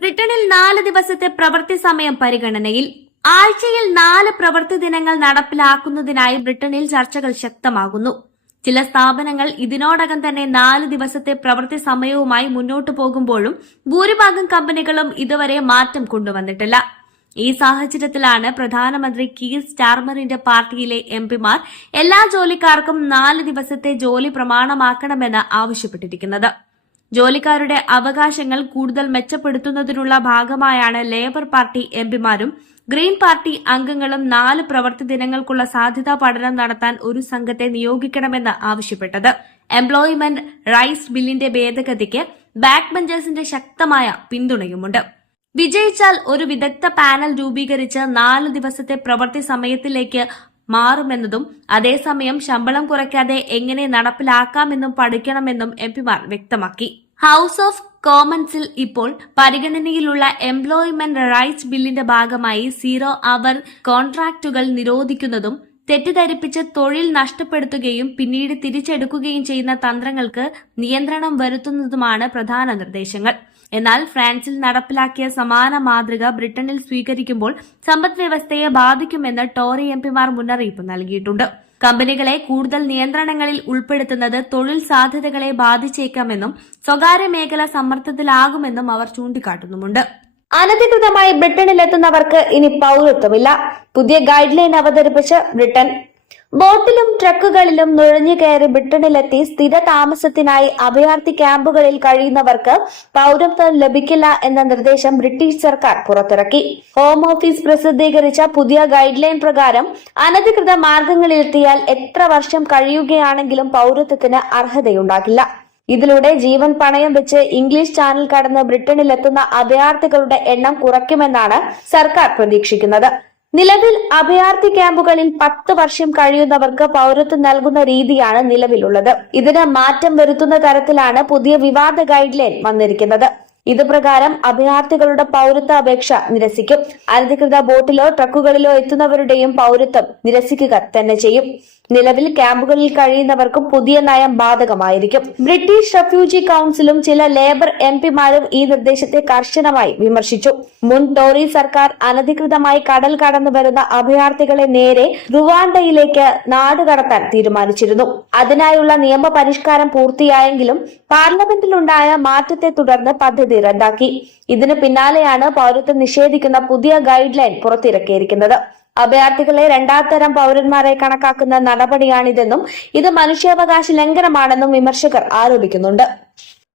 ബ്രിട്ടനിൽ 4 ദിവസത്തെ പ്രവൃത്തി സമയം പരിഗണനയിൽ. ആഴ്ചയിൽ 4 പ്രവൃത്തി ദിനങ്ങൾ നടപ്പിലാക്കുന്നതിനായി ബ്രിട്ടനിൽ ചർച്ചകൾ ശക്തമാകുന്നു. ചില സ്ഥാപനങ്ങൾ ഇതിനോടകം തന്നെ 4 ദിവസത്തെ പ്രവൃത്തി സമയവുമായി മുന്നോട്ടു പോകുമ്പോഴും ഭൂരിഭാഗം കമ്പനികളും ഇതുവരെ മാറ്റം കൊണ്ടുവന്നിട്ടില്ല. ഈ സാഹചര്യത്തിലാണ് പ്രധാനമന്ത്രി കീർ സ്റ്റാർമറിന്റെ പാർട്ടിയിലെ എംപിമാർ എല്ലാ ജോലിക്കാർക്കും 4 ദിവസത്തെ ജോലി പ്രമാണമാക്കണമെന്ന് ആവശ്യപ്പെട്ടിരിക്കുന്നത്. ജോലിക്കാരുടെ അവകാശങ്ങൾ കൂടുതൽ മെച്ചപ്പെടുത്തുന്നതിനുള്ള ഭാഗമായാണ് ലേബർ പാർട്ടി എംപിമാരും ഗ്രീൻ പാർട്ടി അംഗങ്ങളും 4 പ്രവൃത്തി ദിനങ്ങൾക്കുള്ള സാധ്യതാ പഠനം നടത്താൻ ഒരു സംഘത്തെ നിയോഗിക്കണമെന്ന് ആവശ്യപ്പെട്ടത്. എംപ്ലോയ്മെന്റ് റൈറ്റ്സ് ബില്ലിന്റെ ഭേദഗതിക്ക് ബാക്ക് ബെഞ്ചേഴ്സിന്റെ ശക്തമായ പിന്തുണയുമുണ്ട്. വിജയിച്ചാൽ ഒരു വിദഗ്ധ പാനൽ രൂപീകരിച്ച് 4 ദിവസത്തെ പ്രവൃത്തി സമയത്തിലേക്ക് മാറുമെന്നതും അതേസമയം ശമ്പളം കുറയ്ക്കാതെ എങ്ങനെ നടപ്പിലാക്കാമെന്നും പഠിക്കണമെന്നും എംപിമാർ വ്യക്തമാക്കി. ഹൌസ് ഓഫ് കോമൺസിൽ ഇപ്പോൾ പരിഗണനയിലുള്ള എംപ്ലോയ്മെന്റ് റൈറ്റ്സ് ബില്ലിന്റെ ഭാഗമായി 0 അവർ കോൺട്രാക്റ്റുകൾ നിരോധിക്കുന്നതും തെറ്റിദ്ധരിപ്പിച്ച് തൊഴിൽ നഷ്ടപ്പെടുത്തുകയും പിന്നീട് തിരിച്ചെടുക്കുകയും ചെയ്യുന്ന തന്ത്രങ്ങൾക്ക് നിയന്ത്രണം വരുത്തുന്നതുമാണ് പ്രധാന നിർദ്ദേശങ്ങൾ. എന്നാൽ ഫ്രാൻസിൽ നടപ്പിലാക്കിയ സമാന മാതൃക ബ്രിട്ടനിൽ സ്വീകരിക്കുമ്പോൾ സമ്പദ്വ്യവസ്ഥയെ ബാധിക്കുമെന്ന് ടോറി എംപിമാർ മുന്നറിയിപ്പ് നൽകിയിട്ടുണ്ട്. കമ്പനികളെ കൂടുതൽ നിയന്ത്രണങ്ങളിൽ ഉൾപ്പെടുത്തുന്നത് തൊഴിൽ സാധ്യതകളെ ബാധിച്ചേക്കാമെന്നും സ്വകാര്യ മേഖല സമ്മർദ്ദത്തിലാകുമെന്നും അവർ ചൂണ്ടിക്കാട്ടുന്നുമുണ്ട്. അനധികൃതമായി ബ്രിട്ടനിലെത്തുന്നവർക്ക് ഇനി പൌരത്വമില്ല. പുതിയ ഗൈഡ് ലൈൻ അവതരിപ്പിച്ച് ബ്രിട്ടൻ. ബോട്ടിലും ട്രക്കുകളിലും നുഴഞ്ഞു കയറി ബ്രിട്ടനിലെത്തി സ്ഥിര താമസത്തിനായി അഭയാർത്ഥി ക്യാമ്പുകളിൽ കഴിയുന്നവർക്ക് പൌരത്വം ലഭിക്കില്ല എന്ന നിർദ്ദേശം ബ്രിട്ടീഷ് സർക്കാർ പുറത്തിറക്കി. ഹോം ഓഫീസ് പ്രസിദ്ധീകരിച്ച പുതിയ ഗൈഡ് ലൈൻ പ്രകാരം അനധികൃത മാർഗങ്ങളിലെത്തിയാൽ എത്ര വർഷം കഴിയുകയാണെങ്കിലും പൌരത്വത്തിന് അർഹതയുണ്ടാകില്ല. ഇതിലൂടെ ജീവൻ പണയം വെച്ച് ഇംഗ്ലീഷ് ചാനൽ കടന്ന് ബ്രിട്ടനിലെത്തുന്ന അഭയാർത്ഥികളുടെ എണ്ണം കുറയ്ക്കുമെന്നാണ് സർക്കാർ പ്രതീക്ഷിക്കുന്നത്. നിലവിൽ അഭയാർത്ഥി ക്യാമ്പുകളിൽ 10 വർഷം കഴിയുന്നവർക്ക് പൌരത്വം നൽകുന്ന രീതിയാണ് നിലവിലുള്ളത്. ഇതിന് മാറ്റം വരുത്തുന്ന തരത്തിലാണ് പുതിയ വിവാദ ഗൈഡ് ലൈൻ വന്നിരിക്കുന്നത്. ഇത് പ്രകാരം അഭയാർത്ഥികളുടെ പൌരത്വ അപേക്ഷ നിരസിക്കും. അനധികൃത ബോട്ടിലോ ട്രക്കുകളിലോ എത്തുന്നവരുടെയും പൌരത്വം നിരസിക്കുക തന്നെ ചെയ്യും. നിലവിൽ ക്യാമ്പുകളിൽ കഴിയുന്നവർക്കും പുതിയ നയം ബാധകമായിരിക്കും. ബ്രിട്ടീഷ് റെഫ്യൂജി കൌൺസിലും ചില ലേബർ എംപിമാരും ഈ നിർദ്ദേശത്തെ കർശനമായി വിമർശിച്ചു. മുൻ ടോറി സർക്കാർ അനധികൃതമായി കടൽ കടന്നു വരുന്ന അഭയാർത്ഥികളെ നേരെ റുവാണ്ടയിലേക്ക് നാടുകടത്താൻ തീരുമാനിച്ചിരുന്നു. അതിനായുള്ള നിയമപരിഷ്കാരം പൂർത്തിയായെങ്കിലും പാർലമെന്റിലുണ്ടായ മാറ്റത്തെ തുടർന്ന് പദ്ധതി റദ്ദാക്കി. ഇതിന് പിന്നാലെയാണ് പൌരത്വം നിഷേധിക്കുന്ന പുതിയ ഗൈഡ് ലൈൻ പുറത്തിറക്കിയിരിക്കുന്നത്. അഭയാർത്ഥികളെ 2ാം തരം പൌരന്മാരെ കണക്കാക്കുന്ന നടപടിയാണിതെന്നും ഇത് മനുഷ്യാവകാശ ലംഘനമാണെന്നും വിമർശകർ ആരോപിക്കുന്നുണ്ട്.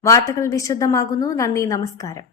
വാർത്തകൾ വിശദമാകുന്നു. നന്ദി, നമസ്കാരം.